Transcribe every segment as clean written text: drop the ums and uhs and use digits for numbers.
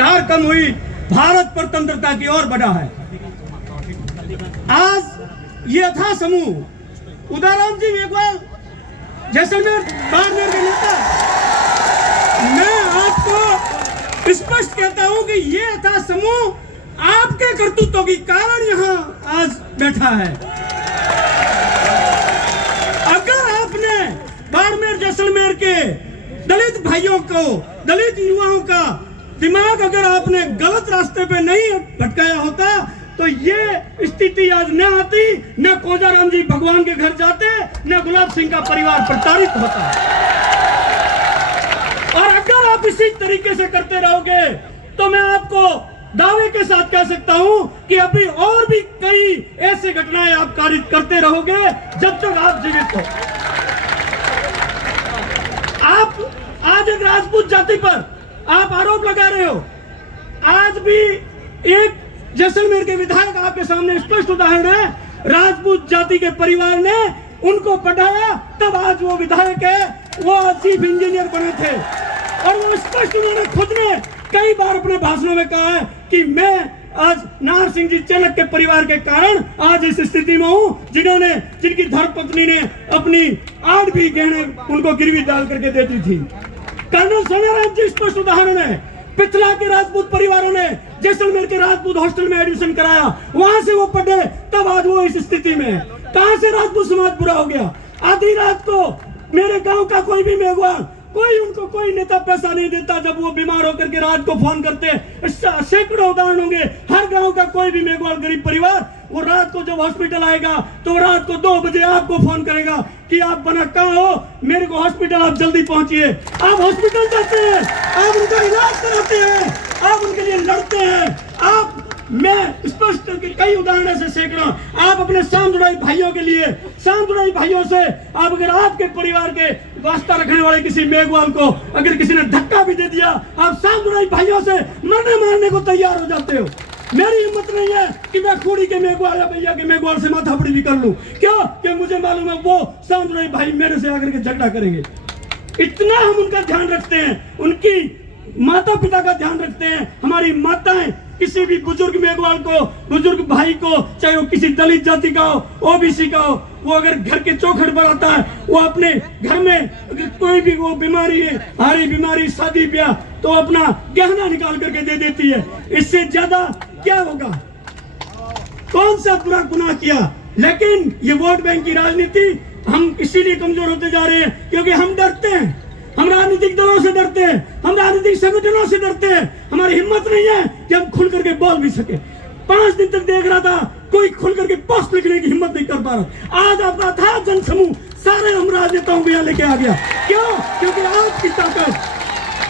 धार कम हुई, भारत परतंत्रता की ओर बढ़ा है। आज ये था समूह उदाराम जी मेघवाल जैसलमेर बाड़मेर के नेता। मैं आपको स्पष्ट कहता हूं कि ये था समूह आपके करतूतों के कारण यहां आज बैठा है। अगर आपने बाड़मेर जैसलमेर के दलित भाइयों को, दलित युवाओं का दिमाग अगर आपने गलत रास्ते पे नहीं भटकाया होता तो ये स्थिति आज न आती, न कोजाराम जी भगवान के घर जाते, न गुलाब सिंह का परिवार प्रताड़ित होता। और अगर आप इसी तरीके से करते रहोगे तो मैं आपको दावे के साथ कह सकता हूं कि अभी और भी कई ऐसे घटनाएं आप कारित करते रहोगे जब तक आप जीवित हो। आप आज एक राजपूत जाति पर आप आरोप लगा रहे हो। आज भी एक जैसलमेर के विधायक आपके सामने स्पष्ट उदाहरण है, राजपूत जाति के परिवार ने उनको पढ़ाया, तब आज वो विधायक है, वो चीफ इंजीनियर बने थे। और वो स्पष्ट उन्होंने खुद ने कई बार अपने भाषणों में कहा है कि मैं आज नाहर सिंह जी चेलक के परिवार के कारण आज इस स्थिति में हूं, जिनकी धर्मपत्नी ने अपनी 8 भी गहने उनको गिरवी डाल करके देती थी। कर्नल सोनाराम जी स्पष्ट उदाहरण है। पिछला के राजपूत परिवारों ने जैसलमेर के राजपूत हॉस्टल में एडमिशन कराया, वहां से वो पढ़े, तब आज वो इस स्थिति में। कहां से राजपूत समाज बुरा हो गया? आधी रात को मेरे गांव का कोई भी मेघवाल, उनको कोई नेता पैसा नहीं देता जब वो बीमार होकर के रात को फोन करते। सैकड़ों उदाहरण होंगे। हर गांव का कोई भी मेघवाल गरीब परिवार वो रात को जब हॉस्पिटल आएगा तो रात को 2 बजे आपको फोन करेगा कि आप बना कहाँ हो, मेरे को हॉस्पिटल आप जल्दी पहुंचिए। आप हॉस्पिटल जाते हैं, आप उनका इलाज कराते हैं, आप उनके लिए लड़ते हैं। मैं स्पष्ट करके कई उदाहरण ऐसे सैकड़ों आप अपने सामजुड़ाई भाइयों के लिए, सामजुड़ाई भाइयों से आप अगर आपके परिवार के वास्ता रखने वाले किसी मेघवाल को अगर किसी ने धक्का भी दे दिया, आप सामजुड़ाई भाइयों से मारने को तैयार हो जाते हो। मेरी हिम्मत नहीं है कि मैं खूड़ी के मेघवाल या भैया के मेघवाल से माथापड़ी भी कर लूं। क्यों? कि मुझे मालूम है वो सामजुड़ाई भाई मेरे से आकर के झगड़ा करेंगे। इतना हम उनका ध्यान रखते हैं, उनकी माता पिता का ध्यान रखते हैं। हमारी माताएं किसी भी बुजुर्ग मेघवाल को, बुजुर्ग भाई को, चाहे वो किसी दलित जाति का हो, ओबीसी का हो, वो अगर घर के चौखट पर आता है, वो अपने घर में कोई भी वो बीमारी है, हारी बीमारी, शादी ब्याह, तो अपना गहना निकाल करके दे देती है। इससे ज्यादा क्या होगा? कौन सा बुरा गुनाह किया? लेकिन ये वोट बैंक की राजनीति, हम इसीलिए कमजोर होते जा रहे हैं क्योंकि हम डरते हैं। हम राजनीतिक दलों से डरते हैं, हम राजनीतिक संगठनों से डरते हैं। हमारी हिम्मत नहीं है कि हम खुल करके बोल भी सके। 5 दिन तक देख रहा था कोई खुल करके पोस्ट लिखने की हिम्मत नहीं कर पा रहा। आज आपका था जनसमूह सारे हम राजनेताओं को यहाँ लेके आ गया। क्यों? क्योंकि आपकी ताकत,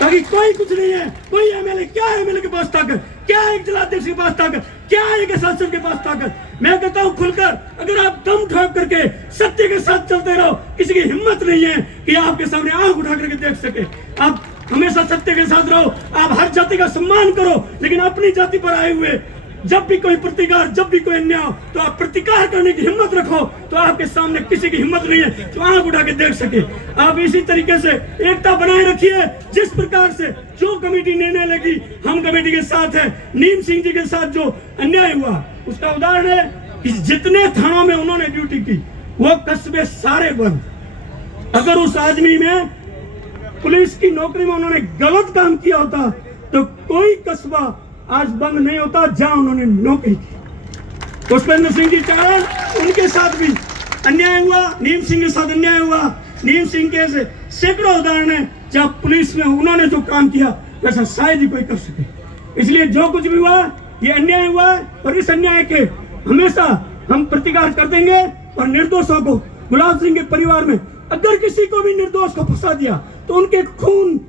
ताकि कोई कुछ नहीं है। कोई एमएलए, क्या एमएलए के पास ताकत, क्या एक जिलाध्यक्ष के पास ताकत, क्या एक शासक के पास ताकत? मैं कहता हूं खुलकर, अगर आप दम ठोक करके सत्य के साथ चलते रहो, किसी की हिम्मत नहीं है कि आपके सामने आंख उठा करके देख सके। आप हमेशा सत्य के साथ रहो, आप हर जाति का सम्मान करो, लेकिन अपनी जाति पर आए हुए जब भी कोई प्रतिकार, जब भी कोई अन्याय हो, तो आप प्रतिकार करने की हिम्मत रखो। तो आपके सामने किसी की हिम्मत नहीं है तो आंख उठा के देख सके। आप इसी तरीके से एकता बनाए रखिए। जिस प्रकार से जो कमेटी निर्णय लेगी, हम कमेटी के साथ है। नीम सिंह जी के साथ जो अन्याय हुआ उसका उदाहरण है कि जितने थानों में उन्होंने ड्यूटी की वो कस्बे सारे बंद। अगर उस आदमी में पुलिस की नौकरी में उन्होंने गलत काम किया होता तो कोई कस्बा आज बंद नहीं होता जहां उन्होंने नौकरी की। पुष्पेंद्र सिंह जी कारण उनके साथ भी अन्याय हुआ, नीम सिंह के साथ अन्याय हुआ। नीम सिंह के ऐसे सैकड़ों उदाहरण है जहां पुलिस में उन्होंने जो काम किया वैसा शायद ही कोई कर सके। इसलिए जो कुछ भी हुआ ये अन्याय हुआ है और इस अन्याय के हमेशा हम प्रतिकार कर देंगे। और निर्दोषों को, गुलाब सिंह के परिवार में अगर किसी को भी निर्दोष को फंसा दिया तो उनके खून,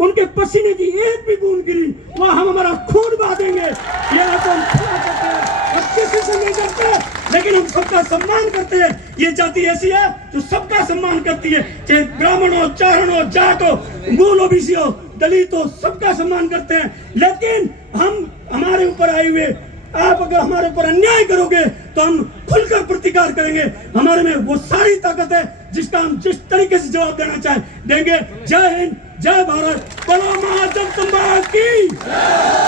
उनके पसीने की एक भी बूंद गिरी वहां हम हमारा खून बहा देंगे। ये तो हम करते हैं, किसी से नहीं करते, लेकिन हम सबका सम्मान करते हैं। ये जाति ऐसी है जो सबका सम्मान करती है, चाहे ब्राह्मण हो, चारण हो, जाट हो, मूल ओबीसी हो, दलित हो, सबका सम्मान करते हैं। लेकिन हम हमारे ऊपर आए हुए, आप अगर हमारे ऊपर अन्याय करोगे तो हम खुलकर प्रतिकार करेंगे। हमारे में वो सारी ताकत है जिसका हम जिस तरीके से जवाब देना चाहे देंगे। जय हिंद। जय भारत, बोलो महाजगदम्बा की।